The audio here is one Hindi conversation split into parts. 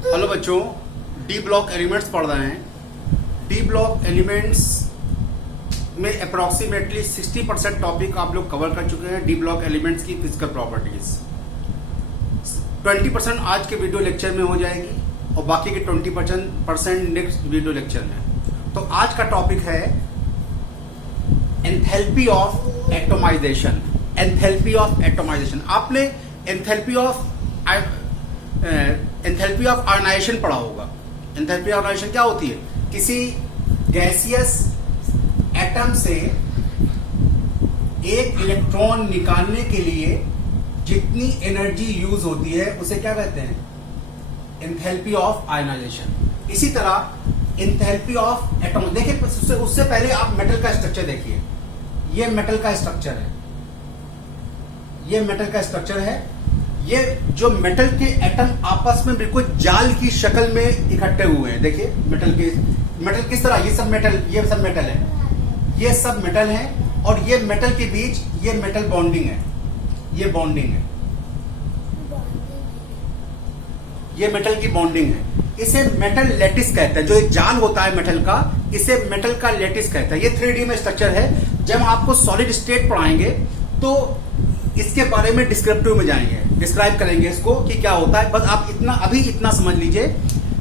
हेलो बच्चों, डी ब्लॉक एलिमेंट्स पढ़ रहे हैं। डी ब्लॉक एलिमेंट्स में अप्रोक्सीमेटली 60% टॉपिक आप लोग कवर कर चुके हैं। डी ब्लॉक एलिमेंट्स की फिजिकल प्रॉपर्टीज 20% आज के वीडियो लेक्चर में हो जाएगी और बाकी के 20% नेक्स्ट वीडियो लेक्चर में। तो आज का टॉपिक है enthalpy of atomization. Enthalpy of atomization आपने एंथैल्पी ऑफ आयनाइजेशन पढ़ा होगा। एंथैल्पी ऑफ आयनाइजेशन क्या होती है? किसी गैसियस एटम से एक इलेक्ट्रॉन निकालने के लिए जितनी एनर्जी यूज होती है उसे क्या कहते हैं? Enthalpy of ionization. इसी तरह एंथैल्पी ऑफ एटम, देखिए उससे पहले आप मेटल का स्ट्रक्चर देखिए। ये मेटल का स्ट्रक्चर है, ये मेटल का स्ट्रक्चर है। ये जो मेटल के एटम आपस में बिल्कुल जाल की शक्ल में इकट्ठे हुए हैं। देखिए मेटल किस तरह, ये सब मेटल है, ये सब मेटल है और ये मेटल के बीच ये मेटल बॉन्डिंग है, ये बॉन्डिंग है, ये मेटल की बॉन्डिंग है। इसे मेटल लैटिस कहते हैं। जो एक जाल होता है मेटल का, इसे मेटल का लैटिस कहते हैं। ये 3D में स्ट्रक्चर है। जब आपको सॉलिड स्टेट पढ़ाएंगे तो इसके बारे में डिस्क्रिप्टिव में जाएंगे, डिस्क्राइब करेंगे इसको कि क्या होता है। बस आप अभी इतना समझ लीजिए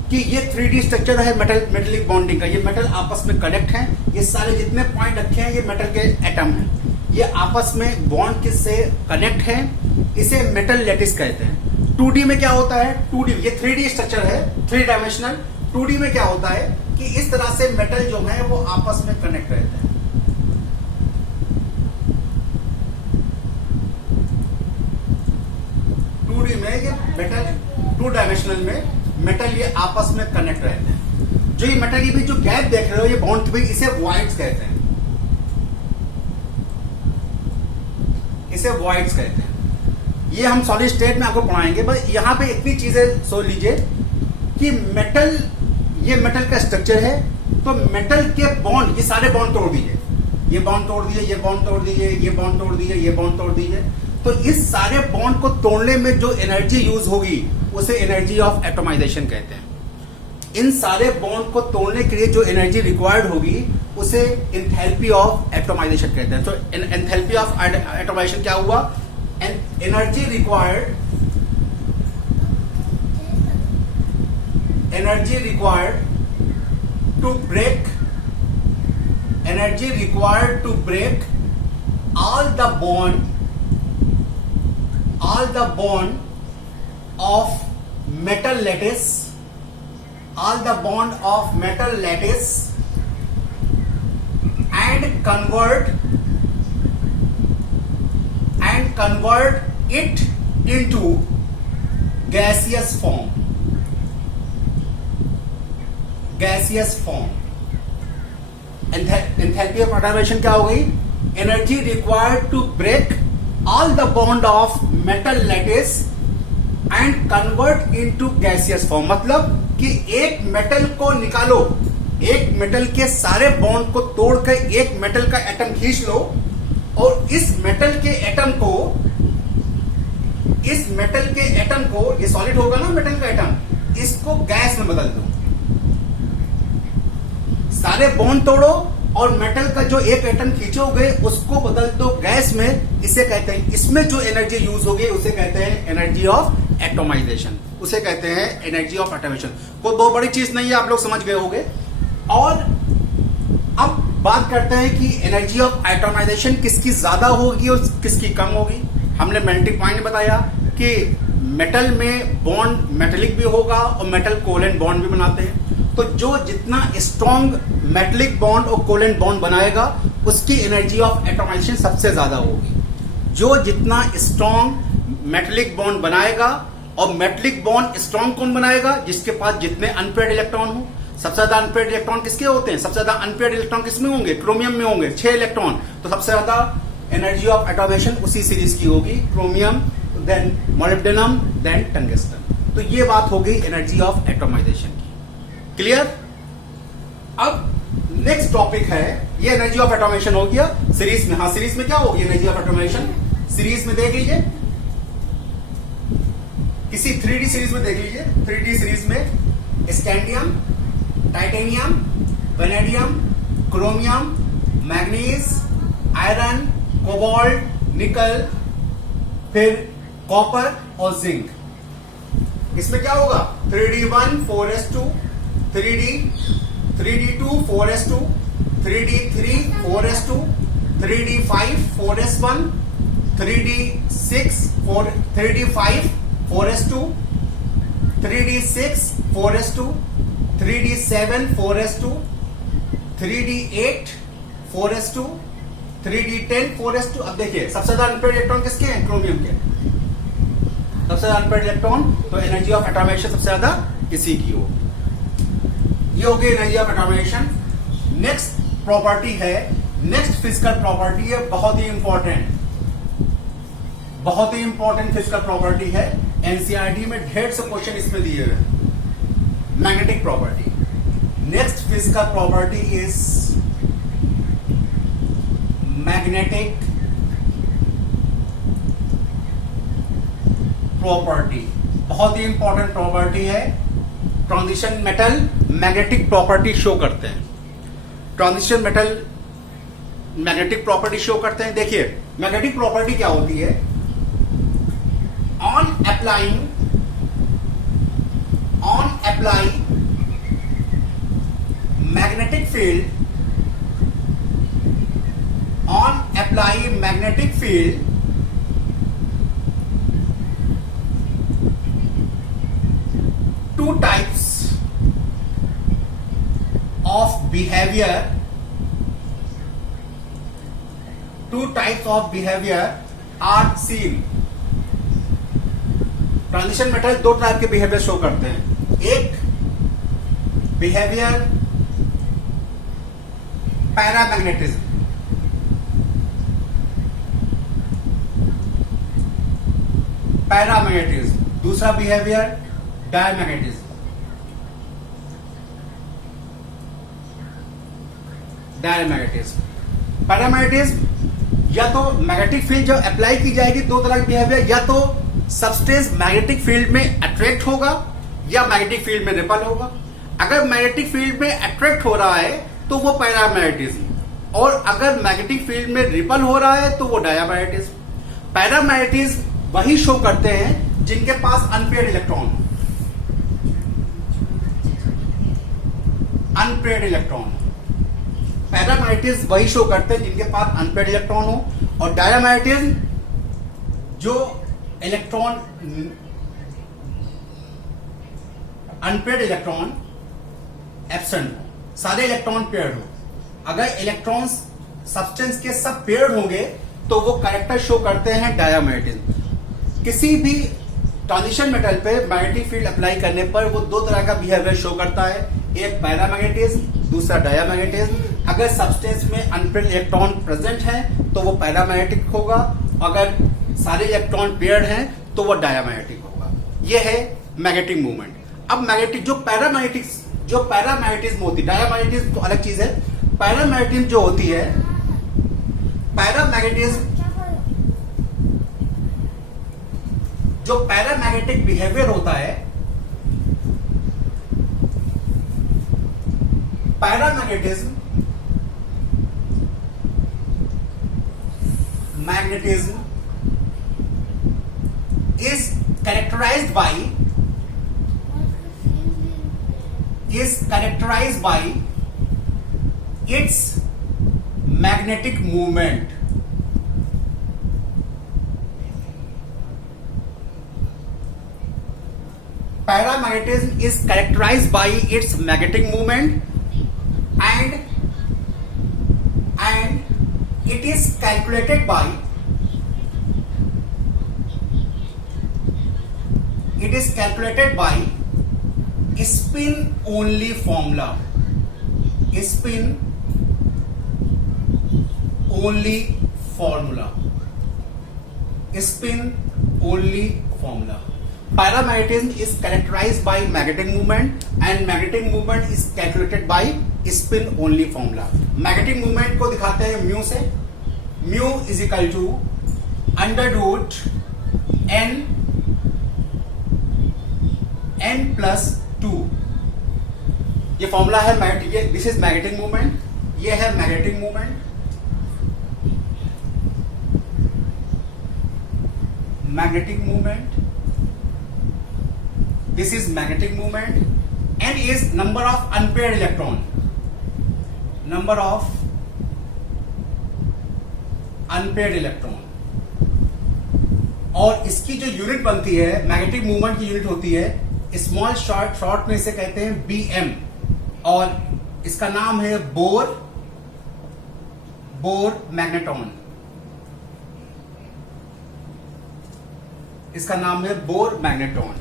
कि ये 3D स्ट्रक्चर है मेटलिक बॉन्डिंग का। ये मेटल आपस में कनेक्ट है। ये सारे जितने पॉइंट रखे हैं ये मेटल के एटम हैं। ये आपस में बॉन्ड से कनेक्ट है। इसे मेटल लैटिस कहते हैं। 2D में क्या होता है? 2D, ये 3D स्ट्रक्चर है, 3 डायमेंशनल। 2D में क्या होता है कि इस तरह से मेटल जो है वो आपस में कनेक्ट रहते हैं। 2D में ये मेटल, 2 डायमेंशनल में मेटल ये आपस में कनेक्ट रहते हैं। जो ये मेटल के बीच जो गैप देख रहे हो, ये बॉन्ड के बीच, इसे वॉइड्स कहते हैं। इसे वॉइड्स कहते हैं। ये हम सॉलिड स्टेट में आपको पढ़ाएंगे। बस यहां पे इतनी चीजें सोच लीजिए कि मेटल, ये मेटल का स्ट्रक्चर है। तो मेटल के बॉन्ड, ये सारे बॉन्ड तोड़ दीजिए, ये बॉन्ड तोड़ दिए, ये बॉन्ड तोड़ दिए, ये बॉन्ड तोड़ दिए, ये बॉन्ड तोड़ दिए। तो इस सारे बॉन्ड को तोड़ने में जो एनर्जी यूज होगी उसे एनर्जी ऑफ एटोमाइजेशन कहते हैं। इन सारे बॉन्ड को तोड़ने के लिए जो एनर्जी रिक्वायर्ड होगी उसे एंथैल्पी ऑफ एटोमाइजेशन कहते हैं। तो एंथैल्पी ऑफ एटोमाइजेशन क्या हुआ? Energy required to break all the bond of metal lattice, and convert it into gaseous form. Enthalpy of atomization क्या हो गई? Energy required to break all the bond of metal lattice and convert into gaseous form। मतलब कि एक मेटल को निकालो, एक मेटल के सारे बॉन्ड को तोड़कर एक मेटल का एटम खींच लो और इस मेटल के एटम को, ये सॉलिड होगा ना मेटल का एटम, इसको गैस में बदल दो। सारे बॉन्ड तोड़ो और मेटल का जो एक एटम खींचोगे उसको बदल दो गैस में। इसे कहते हैं, इसमें जो एनर्जी यूज होगी उसे कहते हैं एनर्जी ऑफ एटोमाइजेशन, उसे कहते हैं एनर्जी ऑफ एटोमाइजेशन। कोई बहुत बड़ी चीज नहीं है, आप लोग समझ गए होंगे। और अब बात करते हैं कि एनर्जी ऑफ एटोमाइजेशन किसकी ज्यादा होगी और किसकी कम होगी। हमने मेल्टिंग पॉइंट बताया कि मेटल में बॉन्ड मेटेलिक भी होगा और मेटल कोवेलेंट बॉन्ड भी बनाते हैं। तो जो जितना स्ट्रॉन्ग मेटेलिक बॉन्ड और कोवेलेंट बॉन्ड बनाएगा उसकी एनर्जी ऑफ एटोमाइजेशन सबसे ज्यादा होगी। जो जितना स्ट्रॉन्ग मेटेलिक बॉन्ड बनाएगा, और मेटेलिक बॉन्ड स्ट्रॉन्ग कौन बनाएगा? जिसके पास जितने अनपेयर्ड इलेक्ट्रॉन हो। सबसे ज्यादा अनपेयर्ड इलेक्ट्रॉन किसके होते हैं? सबसे ज्यादा अनपेयर्ड इलेक्ट्रॉन किसमें होंगे? क्रोमियम में होंगे, 6 इलेक्ट्रॉन। तो सबसे ज्यादा एनर्जी ऑफ एटोमाइजेशन उसी सीरीज की होगी, chromium, then molybdenum, then tungsten. तो ये बात होगी एनर्जी ऑफ एटोमाइजेशन की। क्लियर? अब नेक्स्ट टॉपिक है, ये एनर्जी ऑफ एटोमाइजेशन हो गया सीरीज में। हाँ, सीरीज में क्या होगी एनर्जी ऑफ एटोमाइजेशन? सीरीज में देख लीजिए, किसी 3D सीरीज में देख लीजिए, 3D सीरीज में scandium, titanium, vanadium, chromium, manganese, iron, cobalt, निकल, फिर कॉपर और जिंक। इसमें क्या होगा? 3D1 4s2, 3D2 4s2, 3D3 4s2, 3D5 4s1, 3D5 4s2, 3D6 4s2, 3D7 4s2, 3D8 4s2, 3D10 4s2। अब देखिए सबसे ज्यादा अनपेयर्ड इलेक्ट्रॉन किसके हैं? क्रोमियम के। सबसे ज्यादा अनपेयर्ड इलेक्ट्रॉन, तो एनर्जी ऑफ एटॉमिनेशन सबसे ज्यादा इसी की हो। ये हो गई एनर्जी ऑफ एटॉमिनेशन। नेक्स्ट प्रॉपर्टी है, नेक्स्ट फिजिकल प्रॉपर्टी है, बहुत ही इंपॉर्टेंट, बहुत ही इंपॉर्टेंट फिजिकल प्रॉपर्टी है। एनसीईआरटी में ढेर से क्वेश्चन इसमें दिए हुए हैं। Magnetic property. Next physical property is magnetic property. बहुत ही इंपॉर्टेंट प्रॉपर्टी है। Transition metal magnetic property show करते हैं। Transition metal magnetic property show करते हैं। देखिए मैग्नेटिक प्रॉपर्टी क्या होती है? On applying magnetic field, on apply magnetic field two types of behavior are seen। Transition metal दो टाइप के बिहेवियर शो करते हैं। एक बिहेवियर पैरामैग्नेटिज्म, दूसरा बिहेवियर डायमैग्नेटिज्म। पैरामैग्नेटिज्म या तो मैग्नेटिक फील्ड जो अप्लाई की जाएगी, दो तरह के बिहेवियर, या तो सब्सटेंस मैग्नेटिक फील्ड में अट्रैक्ट होगा या मैग्नेटिक फील्ड में रिपल होगा। अगर मैग्नेटिक फील्ड में अट्रैक्ट हो रहा है तो वो पैरामैग्नेटिज्म, और अगर मैग्नेटिक फील्ड में रिपल हो रहा है तो वो डायमैग्नेटिज्म। पैरामैग्नेटिज्म वही शो करते हैं जिनके पास अनपेयर्ड इलेक्ट्रॉन पैरामैग्नेटिज्म वही शो करते हैं जिनके पास अनपेयर्ड इलेक्ट्रॉन हो, और डायमैग्नेटिज्म जो इलेक्ट्रॉन अनपेयर्ड इलेक्ट्रॉन एब्सेंट हो, सारे इलेक्ट्रॉन पेयर्ड हो। अगर इलेक्ट्रॉन्स सब्सटेंस के सब पेयर्ड होंगे तो वो कैरेक्टर शो करते हैं डायमैग्नेटिज्म। किसी भी ट्रांजिशन मेटल पे मैग्नेटिक फील्ड अप्लाई करने पर वो दो तरह का बिहेवियर शो करता है, एक पैरामैग्नेटिज्म, दूसरा डायमैग्नेटिज्म। अगर सब्सटेंस में अनपेयर्ड इलेक्ट्रॉन प्रेजेंट है तो वो पैरामैग्नेटिक होगा, अगर सारे इलेक्ट्रॉन पेयर्ड हैं तो वो डायमैग्नेटिक होगा। ये है मैग्नेटिक मूवमेंट। अब मैग्नेटिक जो पैरामैग्नेटिज्म होती है, डायमैग्नेटिज्म तो अलग चीज है। पैरामैग्नेटिज्म जो होती है, जो पैरामैग्नेटिक बिहेवियर होता है, paramagnetism is characterized by its magnetic movement। Paramagnetism is characterized by its magnetic movement and it is calculated by spin only formula। Paramagnetism is characterized by magnetic movement and magnetic movement is calculated by spin only formula। Magnetic movement को दिखाते हैं म्यू से। Mu is equal to under root n n+2। ये फॉर्मूला है magnetic, this is magnetic movement, ये है magnetic movement, magnetic movement, this is magnetic movement, n is number of unpaired electron, number of unpaired electron, और इसकी जो यूनिट बनती है मैग्नेटिक मूवमेंट की यूनिट होती है स्मॉल शॉर्ट में इसे कहते हैं BM, और इसका नाम है बोर मैग्नेटॉन, इसका नाम है बोर मैग्नेटॉन।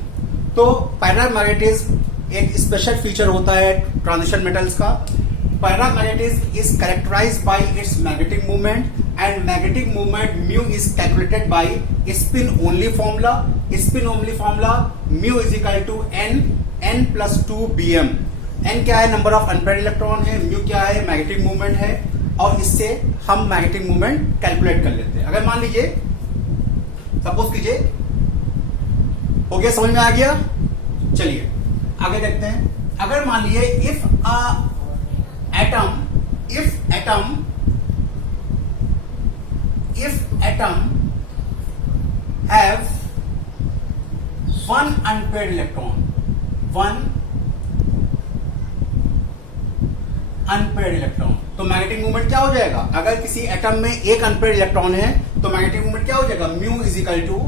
तो पैरामैग्नेटिज्म एक स्पेशल फीचर होता है ट्रांजिशन मेटल्स का। Paramagnetism is characterized by its magnetic movement, and magnetic movement mu is calculated by spin only formula. Spin only formula mu is equal to n+2 Bm। n क्या है? नंबर ऑफ अनपेयर्ड इलेक्ट्रॉन है, म्यू क्या है? मैग्नेटिक मूवमेंट है, और इससे हम मैग्नेटिक मूवमेंट कैलकुलेट कर लेते हैं। अगर मान लीजिए, सपोज कीजिए, हो गया, समझ में आ गया? चलिए आगे देखते हैं। अगर मान लिए if atom have one unpaired electron, तो मैग्नेटिक मूवमेंट क्या हो जाएगा? अगर किसी एटम में एक अनपेयर्ड इलेक्ट्रॉन है तो मैग्नेटिक मूवमेंट क्या हो जाएगा? म्यू इज इक्वल टू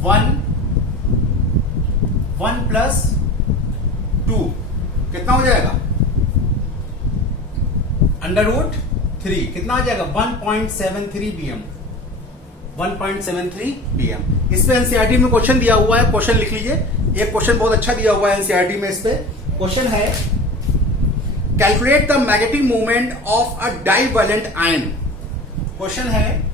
√1+2 कितना हो जाएगा? √3 कितना हो जाएगा? 1.73 Bm, 1.73 Bm। इस पे एनसीईआरटी में क्वेश्चन दिया हुआ है, क्वेश्चन लिख लीजिए। एक क्वेश्चन बहुत अच्छा दिया हुआ है एनसीईआरटी में। इस पे क्वेश्चन है, calculate the magnetic movement of a divalent ion. Question है,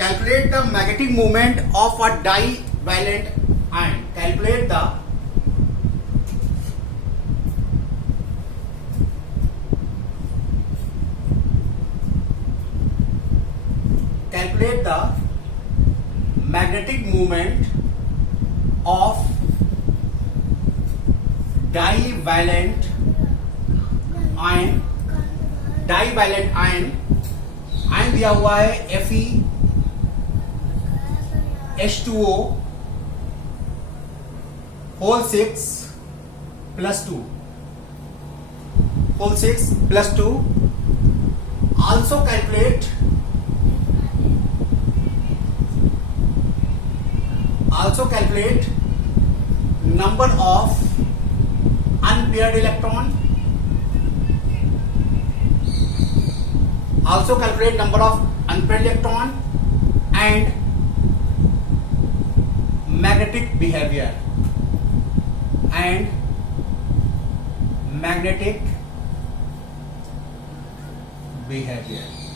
calculate the magnetic moment of a divalent ion. Calculate the magnetic moment of divalent ion। divalent ion दिया हुआ है Fe H2O whole 6 plus 2, whole 6 plus 2। Also calculate number of unpaired electron, and magnetic behavior,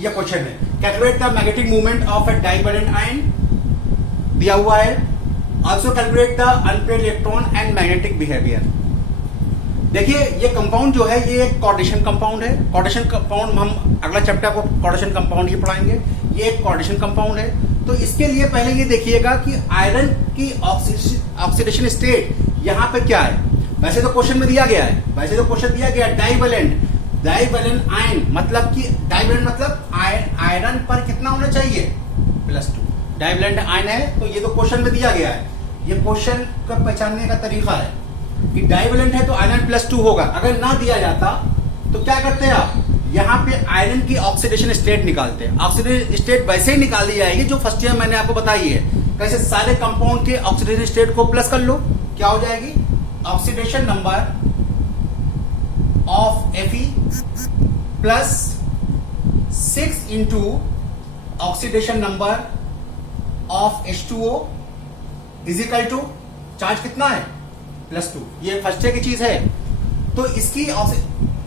ये क्वेश्चन है। Calculate the magnetic movement of A divalent ion दिया हुआ है। Also calculate the unpaired electron and magnetic behaviour. देखिए ये कंपाउंड जो है ये एक कोऑर्डिनेशन कंपाउंड है। कोऑर्डिनेशन कंपाउंड हम अगला चैप्टर को कोऑर्डिनेशन कंपाउंड ही पढ़ाएंगे। ये एक कोऑर्डिनेशन कंपाउंड है। तो इसके लिए पहले ये देखिएगा कि आयरन की ऑक्सीडेशन स्टेट यहाँ पे क्या है। वैसे तो क्वेश्चन में दिया गया है, डाइवैलेंट आयन मतलब कि डाइवैलेंट मतलब आयरन पर कितना होना चाहिए? +2। डाइवैलेंट आयन है तो ये तो क्वेश्चन में दिया गया है। ये क्वेश्चन का पहचानने का तरीका है कि डाइवैलेंट है तो आयरन +2 होगा। अगर ना दिया जाता तो क्या करते हैं आप? यहाँ पे आयरन की ऑक्सीडेशन स्टेट निकालते हैं। ऑक्सीडेशन स्टेट वैसे ही निकाल दी जाएगी जो फर्स्ट ईयर मैंने आपको बताई है। कैसे? सारे कंपाउंड के ऑक्सीडेशन स्टेट को प्लस कर लो, क्या हो जाएगी? Oxidation number of Fe plus 6 into oxidation number of H2O is equal to charge कितना है? +2। ये फर्स्ट ईयर की चीज है। तो इसकी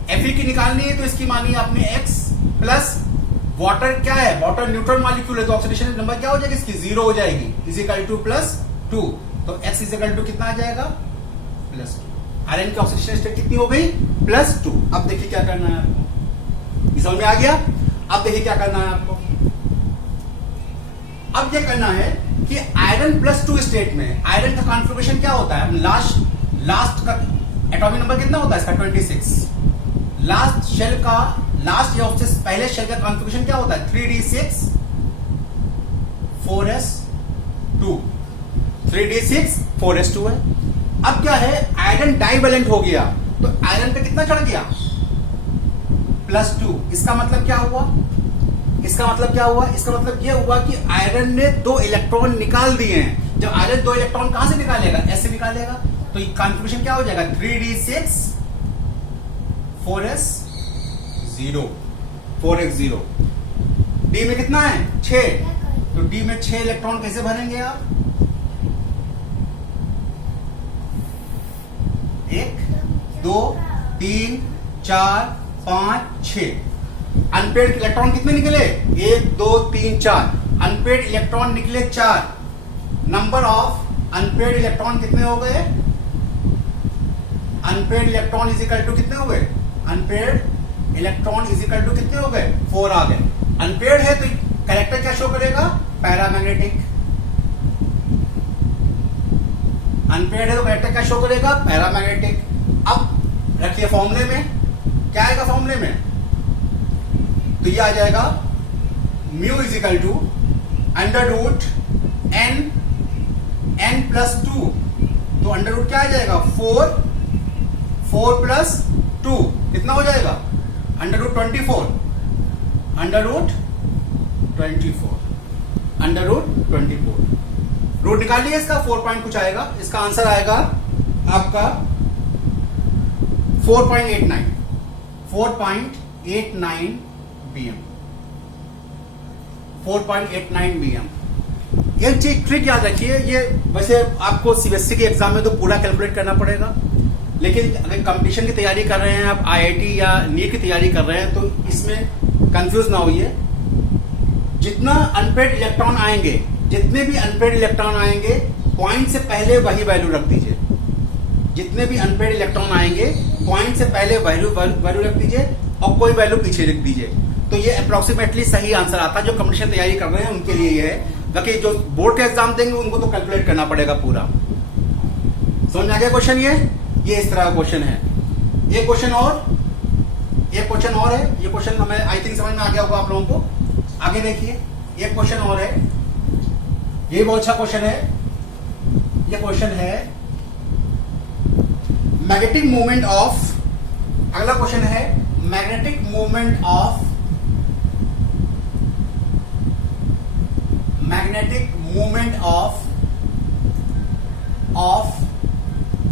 Fe की निकालनी है तो इसकी मानिए आपने X प्लस वाटर क्या है? वाटर न्यूट्रल मॉलिक्यूल है तो ऑक्सीडेशन नंबर क्या हो जाएगी? इसकी 0 हो जाएगी, इज इक्वल टू +2। तो X इज इक्वल टू कितना आ जाएगा? +2। आयरन की ऑक्सीडेशन स्टेट कितनी हो गई? +2। अब देखिए क्या करना है आपको। ये समझ में आ गया। अब देखिए क्या करना है आपको। अब ये करना है कि आयरन +2 स्टेट में आयरन का कॉन्फ़िगरेशन क्या होता है। लास्ट का एटॉमिक नंबर कितना होता है इसका 26। लास्ट शेल का लास्ट या उससे पहले शेल का कॉन्फ़िगरेशन क्या होता है 3d6 4s2। 3d6 4s2 है। अब क्या है आयरन डाइवेलेंट हो गया तो आयरन पे कितना चढ़ गया +2। इसका मतलब क्या हुआ, इसका मतलब क्या हुआ, इसका मतलब यह हुआ कि आयरन ने 2 इलेक्ट्रॉन निकाल दिए हैं। जब आयरन 2 इलेक्ट्रॉन कहां से निकालेगा, ऐसे निकालेगा, तो ये कॉन्फ़िगरेशन क्या हो जाएगा 3d6 4s0 4x0। डी में कितना है 6, तो डी में 6 इलेक्ट्रॉन कैसे भरेंगे आप 1 2 3 4 5 6। अनपेड इलेक्ट्रॉन कितने निकले 1 2 3 4। अनपेड इलेक्ट्रॉन निकले 4। नंबर ऑफ अनपेड इलेक्ट्रॉन कितने हो गए, unpaired electron is equal to कितने हो गए, unpaired electron is equal to कितने हो गए 4 आ गए। अनपेड है तो कैरेक्टर क्या शो करेगा पैरामैग्नेटिक। अनपेड है तो कैरेक्टर क्या शो करेगा पैरामैग्नेटिक। अब रखिए फॉर्मूले में क्या आएगा, फॉर्मूले में तो ये आ जाएगा mu is equal to n+2। तो अंडर रूट क्या आ जाएगा 4 + 2 कितना हो जाएगा √24। रूट निकाल लिया इसका 4 पॉइंट कुछ आएगा। इसका आंसर आएगा आपका 4.89 BM। 4.89 BM। एक चीज ट्रिक याद रखिए, ये वैसे आपको सीबीएसई के एग्जाम में तो पूरा कैलकुलेट करना पड़ेगा, लेकिन अगर कंपटीशन की तैयारी कर रहे हैं आप, आईआईटी या नीट की तैयारी कर रहे हैं, तो इसमें कंफ्यूज ना होइए। जितना अनपेड इलेक्ट्रॉन आएंगे, जितने भी अनपेड इलेक्ट्रॉन आएंगे पॉइंट से पहले वही वैल्यू रख दीजिए। जितने भी अनपेड इलेक्ट्रॉन आएंगे पॉइंट से पहले वैल्यू रख दीजिए और कोई वैल्यू पीछे रख दीजिए। तो ये अप्रोक्सीमेटली सही आंसर आता है। जो कंपटीशन तैयारी कर रहे हैं उनके लिए ये है, बाकी जो बोर्ड के एग्जाम देंगे उनको तो कैलकुलेट करना पड़ेगा पूरा। समझ में आ गया क्वेश्चन। ये इस तरह का क्वेश्चन है। एक क्वेश्चन और है। ये क्वेश्चन हमें आई थिंक समझ में आ गया होगा आप लोगों को। आगे देखिए एक क्वेश्चन और है, ये बहुत अच्छा क्वेश्चन है। ये क्वेश्चन है मैग्नेटिक मूवमेंट ऑफ, अगला क्वेश्चन है magnetic movement of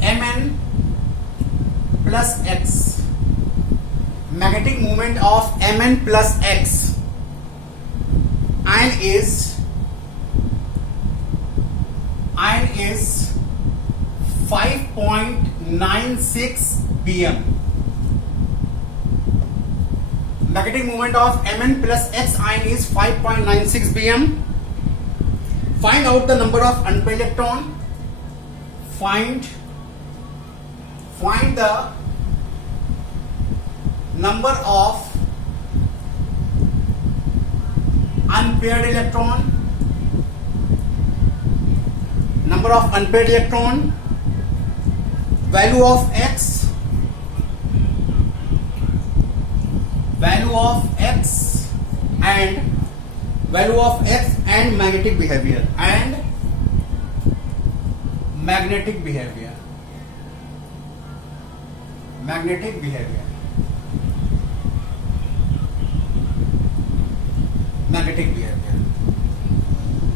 Mn plus x। magnetic moment of Mn plus x ion is 5.96 bm। magnetic moment of Mn plus x ion is 5.96 bm। find out the number of unpaired electron। find the number of unpaired electron, value of x and magnetic behavior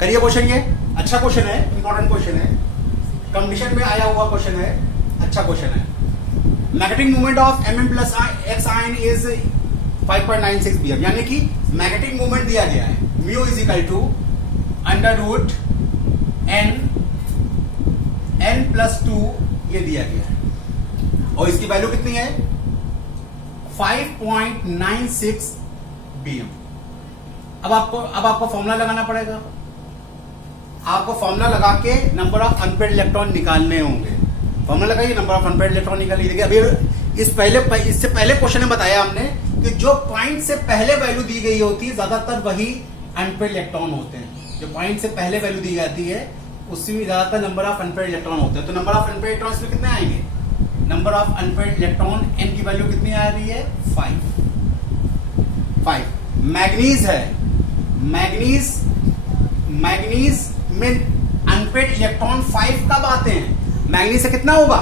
करिए क्वेश्चन। ये अच्छा क्वेश्चन है, इंपॉर्टेंट क्वेश्चन है, कंपटीशन में आया हुआ क्वेश्चन है, अच्छा क्वेश्चन है। Magnetic movement of Mn plus x ion is 5.96 bm, यानी कि मैग्नेटिक मूवमेंट दिया गया है mu is equal to n+2 ये दिया गया है और इसकी वैल्यू कितनी है 5.96 bm। अब आपको फॉर्मूला लगाना पड़ेगा। आपको फॉर्मूला लगा के नंबर ऑफ अनपेड इलेक्ट्रॉन निकालने होंगे। फॉर्मूला लगाइए, नंबर ऑफ अनपेड इलेक्ट्रॉन निकालिए। देखिए अभी इससे पहले क्वेश्चन में बताया हमने कि जो पॉइंट से पहले वैल्यू दी गई होती है ज्यादातर वही अनपेड इलेक्ट्रॉन होते हैं। जो पॉइंट से पहले वैल्यू दी जाती है उसमें ज्यादातर नंबर ऑफ अनपेड इलेक्ट्रॉन होते हैं। तो नंबर ऑफ अनपेड इलेक्ट्रॉन में कितने आएंगे? Number of unpaired electron n की वैल्यू कितनी आ रही है? 5। मैग्नीज है, मैग्नीज में अनपेड इलेक्ट्रॉन 5 कब आते हैं? मैग्नीज से कितना होगा?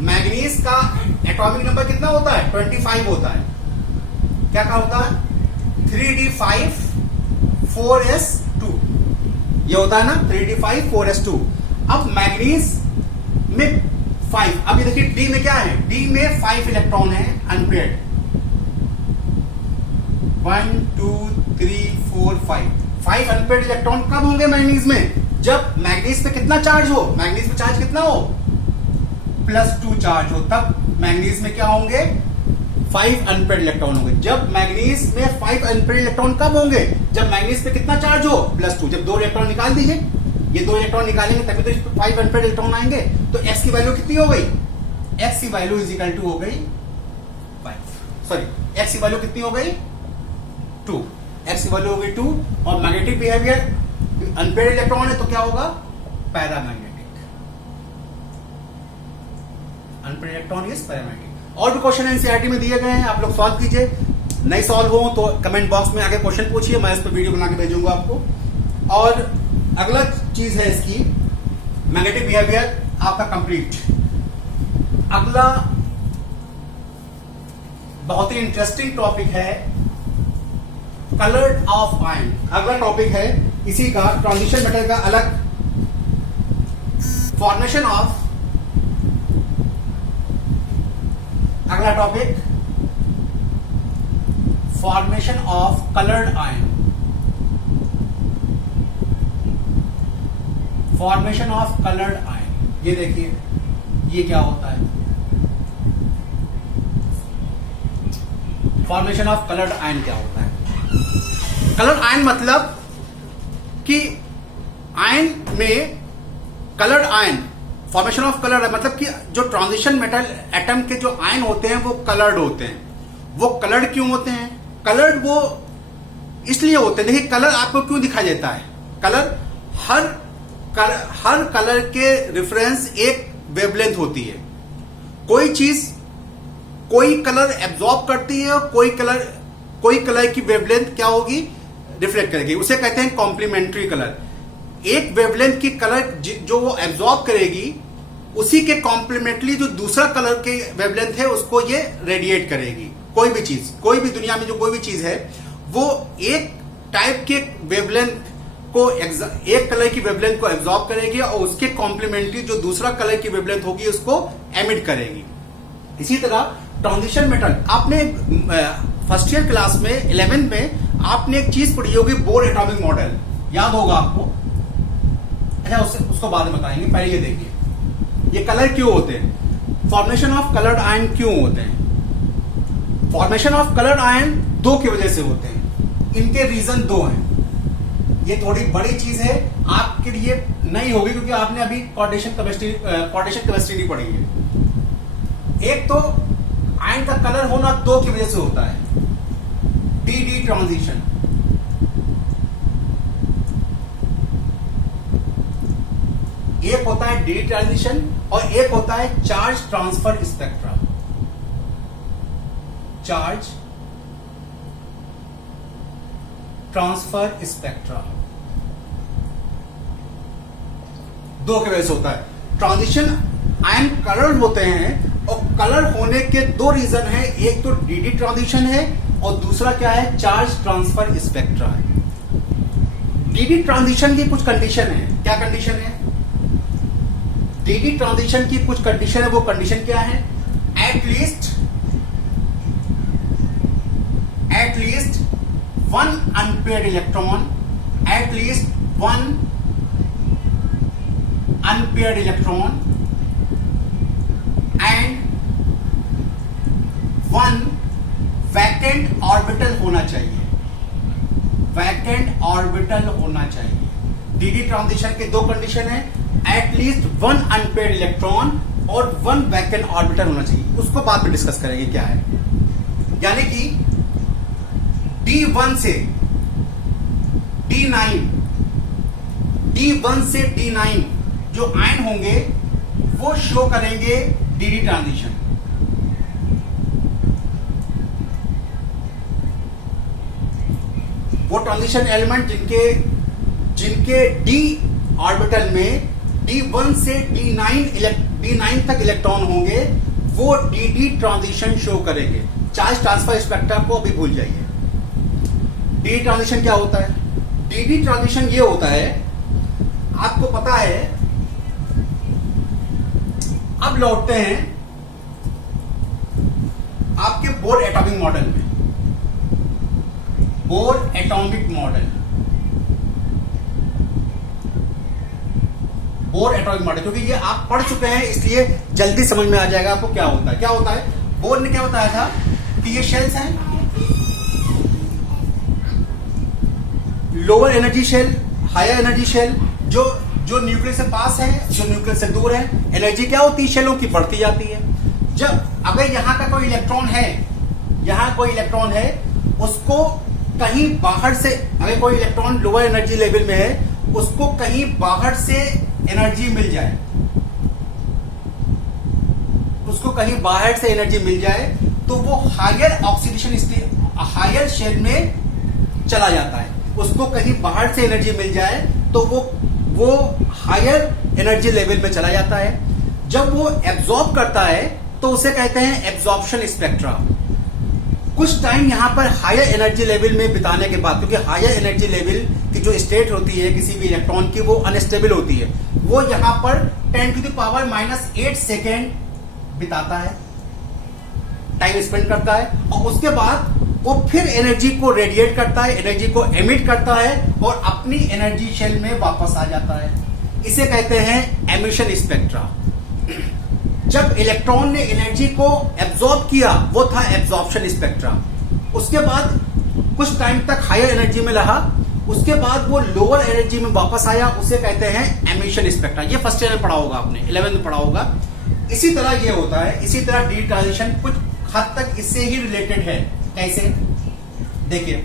मैग्नीज का एटॉमिक नंबर कितना होता है? 25 होता है। क्या होता है? 3d5 4s2 ये होता है ना, 3d5 4s2। अब मैग्नीज में 5, अभी देखिए डी में क्या है? डी में 5 इलेक्ट्रॉन है अनपेड। 1 2 3 4 5 अनपेड इलेक्ट्रॉन कब होंगे मैग्नीज में? जब मैग्नीज पे कितना चार्ज हो? मैग्नीज पे चार्ज कितना हो? +2 चार्ज हो, तब मैग्नीज में क्या होंगे? 5 अनपेड इलेक्ट्रॉन होंगे। जब मैग्नीज में 5 अनपेड इलेक्ट्रॉन कब होंगे? जब मैग्नीज पे कितना चार्ज हो? +2। जब 2 इलेक्ट्रॉन निकाल दीजिए, ये 2 इलेक्ट्रॉन निकालेंगे तभी तो 5 अनपेड इलेक्ट्रॉन आएंगे। तो x की वैल्यू कितनी हो गई? x की वैल्यू इज इक्वल टू हो गई 5, सॉरी x की वैल्यू कितनी हो गई? 2। x की वैल्यू हो गई 2 और मैग्नेटिक बिहेवियर अनपेड इलेक्ट्रॉन है तो क्या होगा? Paramagnetic. Unpaid electron is paramagnetic. और भी क्वेश्चन एनसीईआरटी में दिए गए हैं, आप लोग सॉल्व कीजिए। नहीं सॉल्व हो तो कमेंट बॉक्स में आके क्वेश्चन पूछिए, मैं इस पर वीडियो बना के भेजूंगा आपको। और अगला चीज है इसकी मैग्नेटिक बिहेवियर आपका कंप्लीट। अगला बहुत ही इंटरेस्टिंग टॉपिक है कलर्ड ऑफ आयन। अगला टॉपिक है इसी का ट्रांजिशन मेटल का अलग फॉर्मेशन ऑफ। अगला topic formation of coloured ion. Formation of coloured ion, ये देखिए ये क्या होता है? फॉर्मेशन ऑफ कलर्ड आयन क्या होता है? कलर्ड आयन मतलब कि आयन में coloured ion, formation of colour मतलब कि जो ट्रांजिशन मेटल एटम के जो आयन होते हैं वो कलर्ड होते हैं। वो कलर्ड क्यों होते हैं? कलर्ड वो इसलिए होते हैं, देखिए कलर आपको क्यों दिखाई देता है? कलर हर कलर के रेफरेंस एक वेवलेंथ होती है। कोई चीज कोई कलर एब्जॉर्ब करती है और कोई कलर की वेवलेंथ क्या होगी? रिफ्लेक्ट करेगी। उसे कहते हैं कॉम्प्लीमेंट्री कलर। एक वेवलेंथ की कलर जो वो एब्जॉर्ब करेगी उसी के कॉम्प्लीमेंटली जो दूसरा कलर के वेवलेंथ है उसको ये रेडिएट करेगी। कोई भी चीज, कोई भी दुनिया में जो कोई भी चीज है वो एक टाइप के वेवलेंथ को, एक कलर की वेवलेंथ को एब्जॉर्ब करेगी और उसके कॉम्प्लीमेंटरी जो दूसरा कलर की वेवलेंथ होगी उसको एमिट करेगी। इसी तरह ट्रांजिशन मेटल, आपने फर्स्ट ईयर क्लास में 11 में आपने एक चीज पढ़ी होगी, बोर एटॉमिक मॉडल, याद होगा आपको। अच्छा उसको बाद में बताएंगे, पहले ये देखिए ये कलर क्यों होते हैं, फॉर्मेशन ऑफ कलर्ड आयन क्यों होते हैं। फॉर्मेशन ऑफ कलर्ड आयन दो की वजह से होते हैं, इनके रीजन दो हैं। ये थोड़ी बड़ी चीज है आपके लिए नहीं होगी क्योंकि आपने अभी कोऑर्डिनेशन केमिस्ट्री नहीं पढ़ी है। एक तो आयन का कलर होना दो की वजह से होता है, डी ट्रांजिशन। एक होता है डी ट्रांजिशन और एक होता है charge transfer spectra. Charge transfer spectra दो की वजह से होता है। ट्रांजिशन आयन कलर होते हैं और कलर होने के दो रीजन है, एक तो डी ट्रांजिशन है और दूसरा क्या है, चार्ज ट्रांसफर स्पेक्ट्रा है। डी ट्रांजिशन की कुछ कंडीशन है, क्या कंडीशन है? डी ट्रांजिशन की कुछ कंडीशन है, वो कंडीशन क्या है? At least one unpaired electron, at least one unpaired electron and one vacant orbital होना चाहिए। वैकेंट ऑर्बिटल होना चाहिए। डी ट्रांजिशन के दो कंडीशन है, एटलीस्ट वन अनपेयर्ड इलेक्ट्रॉन और वन वैकेंट ऑर्बिटल होना चाहिए। उसको बाद में डिस्कस करेंगे क्या है। यानी कि D1 से D9, D1 से D9 जो आयन होंगे वो शो करेंगे dd ट्रांजिशन। वो ट्रांजिशन एलिमेंट जिनके d ऑर्बिटल में D1 से D9 तक इलेक्ट्रॉन होंगे वो dd ट्रांजिशन शो करेंगे। चार्ज ट्रांसफर स्पेक्ट्रा को अभी भूल जाइए। dd ट्रांजिशन क्या होता है? dd ट्रांजिशन ये होता है, आपको पता है। अब लौटते हैं आपके बोर एटॉमिक मॉडल में। Bore atomic model, bore atomic model, क्योंकि ये आप पढ़ चुके हैं इसलिए जल्दी समझ में आ जाएगा आपको क्या होता है। क्या होता है? बोर ने क्या बताया था कि ये शेल्स हैं, lower energy shell, higher energy shell, जो न्यूक्लियस से पास है, जो न्यूक्लियस से दूर है। एनर्जी क्या होती है शेलों की? बढ़ती जाती है। जब अगर यहां का कोई इलेक्ट्रॉन है, यहां कोई इलेक्ट्रॉन है, उसको कहीं बाहर से, अगर कोई इलेक्ट्रॉन लोअर एनर्जी लेवल में है, उसको कहीं बाहर से एनर्जी मिल जाए, उसको कहीं बाहर से एनर्जी मिल जाए तो वो higher oxidation state, higher shell में चला जाता है। उसको कहीं बाहर से एनर्जी मिल जाए तो वो हायर एनर्जी लेवल में चला जाता है। जब वो एब्जॉर्ब करता है तो उसे कहते हैं एब्जॉर्प्शन स्पेक्ट्रा। कुछ टाइम यहां पर हायर एनर्जी लेवल में बिताने के बाद, क्योंकि हायर एनर्जी लेवल की जो स्टेट होती है किसी भी इलेक्ट्रॉन की वो अनस्टेबल होती है, वो यहां पर 10⁻⁻8 सेकेंड बिताता है, टाइम स्पेंड करता है, और उसके बाद वो फिर एनर्जी को रेडिएट करता है, एनर्जी को एमिट करता है और अपनी एनर्जी शेल में वापस आ जाता है। इसे कहते हैं एमिशन स्पेक्ट्रा। जब इलेक्ट्रॉन ने एनर्जी को एब्जॉर्ब किया वो था एब्जॉर्प्शन स्पेक्ट्रा। उसके बाद कुछ टाइम तक हायर एनर्जी में रहा, उसके बाद वो लोअर एनर्जी में वापस आया, उसे कहते हैं एमिशन स्पेक्ट्रा। ये फर्स्ट ईयर में पढ़ा होगा आपने, 11th में पढ़ा होगा। इसी तरह ये होता है, इसी तरह डी ट्रांजिशन कुछ हद तक इससे ही रिलेटेड है। कैसे? देखिए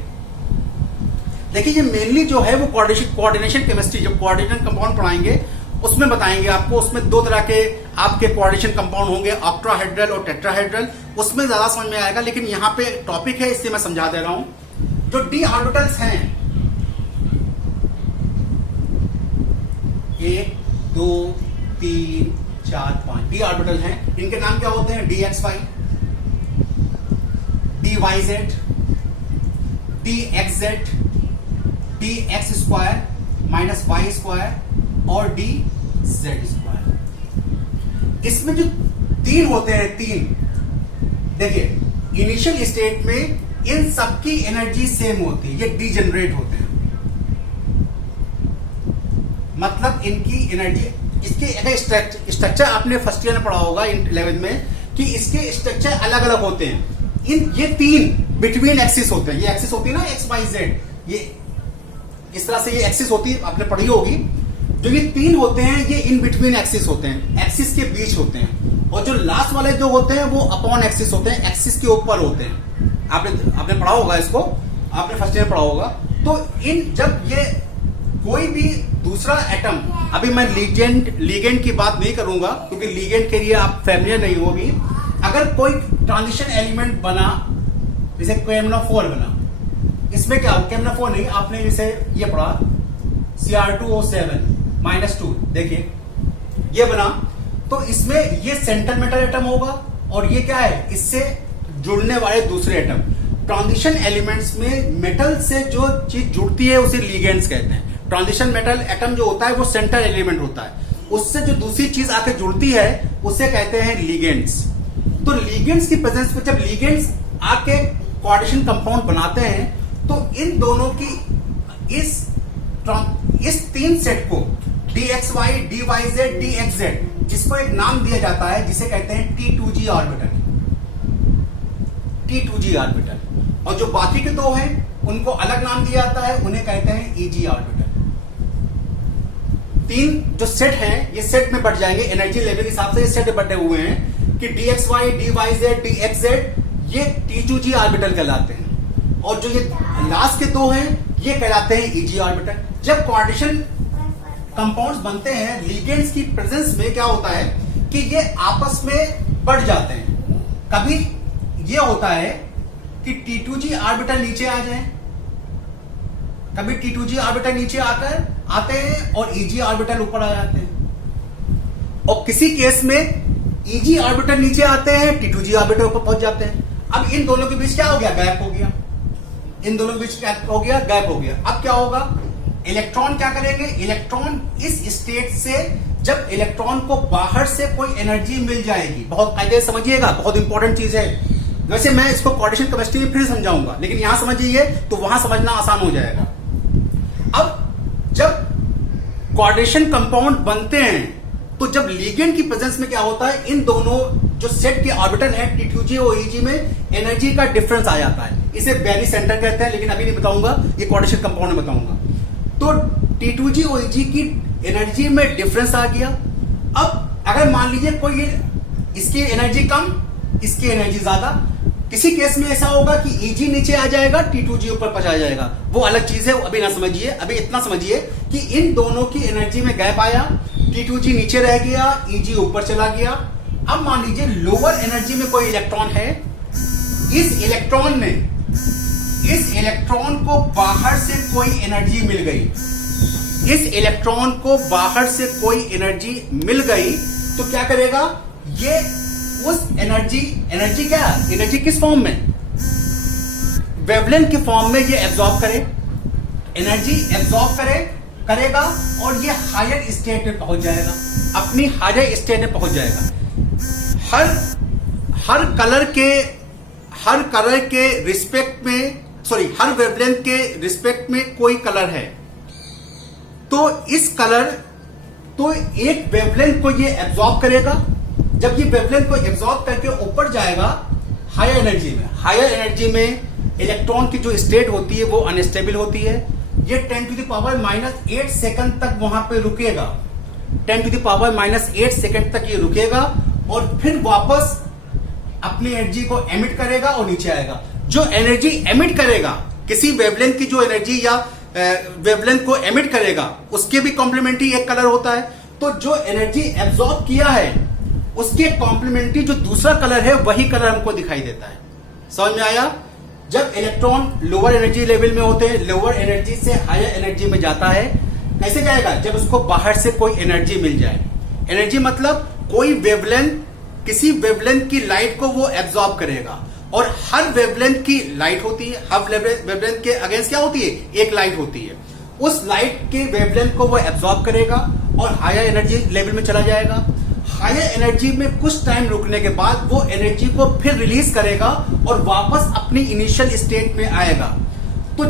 ये मेनली जो है वो कोऑर्डिनेशन केमिस्ट्री, जो कोऑर्डिनेशन कंपाउंड पढ़ाएंगे उसमें बताएंगे आपको। उसमें दो तरह के आपके कोऑर्डिनेशन कंपाउंड होंगे, ऑक्टाहेड्रल और टेट्राहेड्रल। उसमें ज्यादा समझ में आएगा, लेकिन यहां पे टॉपिक है इसलिए मैं समझा दे रहा हूं। जो डी ऑर्बिटल्स हैं, 1 2 3 4 5 डी ऑर्बिटल हैं। इनके नाम क्या होते हैं? DXY, DYZ, DXZ, DX² -Y² और DZ²। इसमें जो 3 होते हैं, 3 देखिए इनिशियल स्टेट में इन सबकी एनर्जी सेम होती है, ये डीजेनरेट होते हैं। मतलब इनकी एनर्जी, इसके अगर स्ट्रक्चर आपने फर्स्ट ईयर में पढ़ा होगा 11th में, कि इसके स्ट्रक्चर अलग अलग होते हैं। ये 3 बिटवीन एक्सिस होते हैं। ये एक्सिस होती है ना XYZ, ये इस तरह से ये एक्सिस होती है, आपने पढ़ी होगी। जो ये 3 होते हैं ये इन बिटवीन एक्सिस होते हैं, एक्सिस के बीच होते हैं। और जो लास्ट वाले जो होते हैं वो अपॉन एक्सिस होते हैं, एक्सिस के ऊपर होते हैं। आपने पढ़ा होगा इसको, आपने फर्स्ट ईयर पढ़ा होगा। तो इन जब ये कोई भी दूसरा एटम, अभी मैं लीगेंड की बात नहीं करूंगा क्योंकि लीगेंड के लिए आप फैमिलियर नहीं होगी। अगर कोई ट्रांजिशन एलिमेंट बना, जैसे KMnO4 बना, इसमें क्या हो, KMnO4 नहीं, आपने जैसे ये पढ़ा Cr2O7 -2, देखिए ये बना, तो इसमें ये सेंट्रल मेटल एटम होगा और ये क्या है, इससे जुड़ने वाले दूसरे एटम। ट्रांजिशन एलिमेंट्स में मेटल से जो चीज जुड़ती है उसे लीगेंड्स कहते हैं। ट्रांजिशन मेटल एटम जो होता है वो सेंट्रल एलिमेंट होता है, उससे जो दूसरी चीज आके जुड़ती है उसे कहते हैं लीगेंड्स। तो लीगेंड्स की प्रेजेंस में जब लीगेंड्स आके कोऑर्डिनेशन कंपाउंड बनाते हैं तो इन दोनों की इस 3 सेट को DXY, DYZ, DXZ, जिसको एक नाम दिया जाता है जिसे कहते हैं T2G ऑर्बिटल। T2G orbital. और जो बाकी के 2 हैं उनको अलग नाम दिया जाता है, उन्हें कहते हैं EG ऑर्बिटल। 3 जो सेट हैं ये सेट में बढ़ जाएंगे, एनर्जी लेवल के हिसाब से ये सेट बटे हुए हैं कि DXY, DYZ, DXZ ये T2G ऑर्बिटल कहलाते हैं। और जो ये लास्ट के दो हैं ये कहलाते हैं ईजी ऑर्बिटल। जब कोऑर्डिनेशन कंपाउंड्स बनते हैं लिगेंड्स की प्रेजेंस में क्या होता है कि ये आपस में बढ़ जाते हैं। कभी ये होता है कि T2G ऑर्बिटल नीचे आ जाए, कभी T2G ऑर्बिटल नीचे आकर आते हैं और EG ऑर्बिटल ऊपर आ जाते हैं, और किसी केस में EG ऑर्बिटल नीचे आते हैं, T2G ऑर्बिटल ऊपर पहुंच जाते हैं। अब इन दोनों के बीच क्या हो गया, गैप हो गया। इन दोनों के बीच क्या हो गया, गैप हो गया। अब क्या होगा, इलेक्ट्रॉन क्या करेंगे, इलेक्ट्रॉन इस स्टेट से, जब इलेक्ट्रॉन को बाहर से कोई एनर्जी मिल जाएगी, बहुत कायदे से समझिएगा, बहुत इंपॉर्टेंट चीज है। वैसे मैं इसको कोऑर्डिनेशन केमिस्ट्री में फिर समझाऊंगा, लेकिन यहां समझिए तो वहां समझना आसान हो जाएगा। अब जब कोऑर्डिनेशन कंपाउंड बनते हैं तो जब लिगेंड की प्रेजेंस में क्या होता है, इन दोनों जो सेट के ऑर्बिटल है T2G और EG में एनर्जी का डिफरेंस आ जाता है। इसे बैरी सेंटर कहते हैं, लेकिन अभी नहीं बताऊंगा, ये कोऑर्डिनेशन कंपाउंड में बताऊंगा। तो T2G और EG की एनर्जी में डिफरेंस आ गया। अब अगर मान लीजिए कोई इसकी एनर्जी कम, इसकी एनर्जी ज्यादा, किसी केस में ऐसा होगा कि EG नीचे आ जाएगा, T2G ऊपर पहुंच जाएगा, वो अलग चीज है, अभी ना समझिए। अभी इतना समझिए कि इन दोनों की एनर्जी में गैप आया, T2G नीचे रह गया, EG ऊपर चला गया। अब मान लीजिए लोअर एनर्जी में कोई इलेक्ट्रॉन है, इस इलेक्ट्रॉन को बाहर से कोई एनर्जी मिल गई, इस इलेक्ट्रॉन को बाहर से कोई एनर्जी मिल गई, तो क्या करेगा ये, उस एनर्जी क्या, एनर्जी किस फॉर्म में, वेवलेंथ के फॉर्म में ये एब्जॉर्ब करे, एनर्जी एब्जॉर्ब करेगा और ये हायर स्टेट में पहुंच जाएगा, अपनी हायर स्टेट में पहुंच जाएगा। हर कलर के रिस्पेक्ट में, सॉरी, हर वेवलेंथ के रिस्पेक्ट में कोई कलर है, तो एक वेवलेंथ को ये एब्जॉर्ब करेगा। जब ये वेवलेंथ को एब्जॉर्ब करके ऊपर जाएगा हायर एनर्जी में इलेक्ट्रॉन की जो स्टेट होती है वो अनस्टेबल होती है। ये 10⁻⁻8 सेकंड तक वहां पे रुकेगा, 10⁻⁻8 सेकंड तक ये रुकेगा और फिर वापस अपनी एनर्जी को एमिट करेगा और नीचे आएगा। जो एनर्जी एमिट करेगा, किसी वेवलेंथ की जो एनर्जी या वेवलेंथ को एमिट करेगा, उसके भी कॉम्प्लीमेंट्री एक कलर होता है। तो जो एनर्जी एब्जॉर्ब किया है उसके कॉम्प्लीमेंट्री जो दूसरा कलर है वही कलर हमको दिखाई देता है। समझ में आया? जब इलेक्ट्रॉन लोअर एनर्जी लेवल में होते हैं, लोअर एनर्जी से हायर एनर्जी में जाता है, कैसे जाएगा, जब उसको बाहर से कोई एनर्जी मिल जाए। एनर्जी मतलब कोई वेवलेंथ, किसी वेवलेंथ की लाइट को वो एब्जॉर्ब करेगा, और हर वेवलेंथ की लाइट होती है, हर वेवलेंथ के अगेंस्ट क्या होती है, एक लाइट होती है। उस लाइट के वेवलेंथ को वो एब्जॉर्ब करेगा और हायर एनर्जी लेवल में चला जाएगा। हायर एनर्जी में कुछ टाइम रुकने के बाद वो एनर्जी को फिर रिलीज करेगा और वापस अपनी इनिशियल स्टेट में आएगा। तो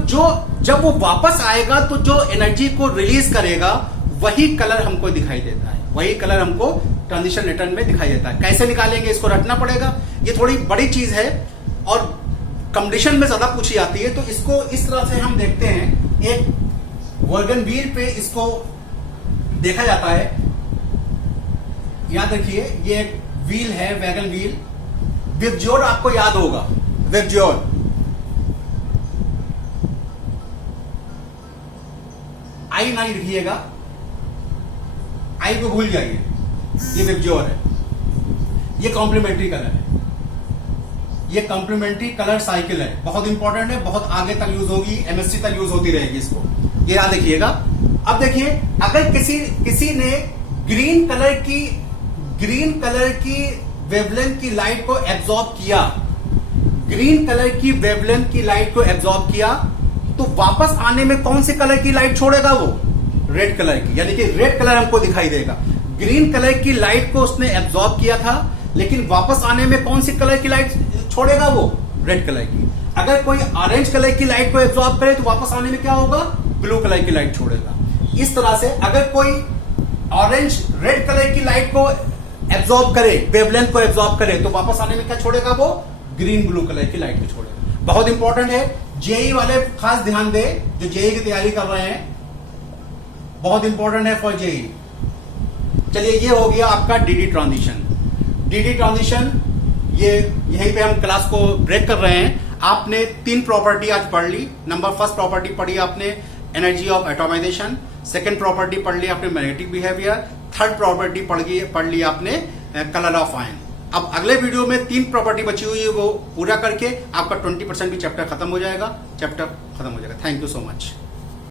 जब वो वापस आएगा तो जो एनर्जी को रिलीज करेगा वही कलर हमको दिखाई देता है, वही कलर हमको ट्रांजिशन रिटर्न में दिखाई देता है। कैसे निकालेंगे, इसको रटना पड़ेगा, ये थोड़ी बड़ी चीज है और कंपटीशन में ज्यादा पूछी जाती है। तो इसको इस तरह से हम देखते हैं, एक वैगन व्हील पे इसको देखा जाता है। याद रखिए ये एक व्हील है, वैगन व्हील। विबज्योर आपको याद होगा, विबज्योर, आई नहीं लिखिएगा, आई को भूल जाइए, ये विबज्योर है। ये कॉम्प्लीमेंट्री कलर है, ये कॉम्प्लीमेंट्री कलर साइकिल है, बहुत इंपॉर्टेंट है, बहुत आगे तक यूज होगी, एमएससी तक यूज होती रहेगी इसको, ये याद रखिएगा। अब देखिए, अगर किसी ने ग्रीन कलर की वेवलेंथ की लाइट को एब्जॉर्ब किया, ग्रीन कलर की वेवलेंथ की लाइट को एब्जॉर्ब किया, तो वापस आने में कौन से कलर की लाइट छोड़ेगा वो, रेड कलर की, यानी कि रेड कलर हमको दिखाई देगा। ग्रीन कलर की लाइट को उसने एब्जॉर्ब किया था, लेकिन वापस आने में कौन सी कलर की लाइट छोड़ेगा वो, रेड कलर की। अगर कोई ऑरेंज कलर की लाइट को एब्जॉर्ब करे तो वापस आने में क्या होगा, ब्लू कलर की लाइट छोड़ेगा। इस तरह से अगर कोई ऑरेंज रेड कलर की लाइट को एब्जॉर्ब करे, वेवलेंथ को एब्जॉर्ब करे, तो वापस आने में क्या छोड़ेगा वो, ग्रीन ब्लू कलर की लाइट को छोड़ेगा। बहुत इंपॉर्टेंट है, जेई वाले खास ध्यान दे, जो जेई की तैयारी कर रहे हैं, बहुत इंपॉर्टेंट है फॉर जेई। चलिए, ये हो गया आपका डीडी ट्रांजिशन। डीडी ट्रांजिशन, ये यहीं पे हम क्लास को ब्रेक कर रहे हैं। आपने 3 प्रॉपर्टी आज पढ़ ली। नंबर फर्स्ट प्रॉपर्टी पढ़ी आपने energy of atomisation, second property पढ़ ली आपने मैग्नेटिक बिहेवियर, थर्ड प्रॉपर्टी पढ़ ली आपने कलर ऑफ आयन। अब अगले वीडियो में 3 प्रॉपर्टी बची हुई है, वो पूरा करके आपका 20% भी चैप्टर खत्म हो जाएगा। Thank you so much.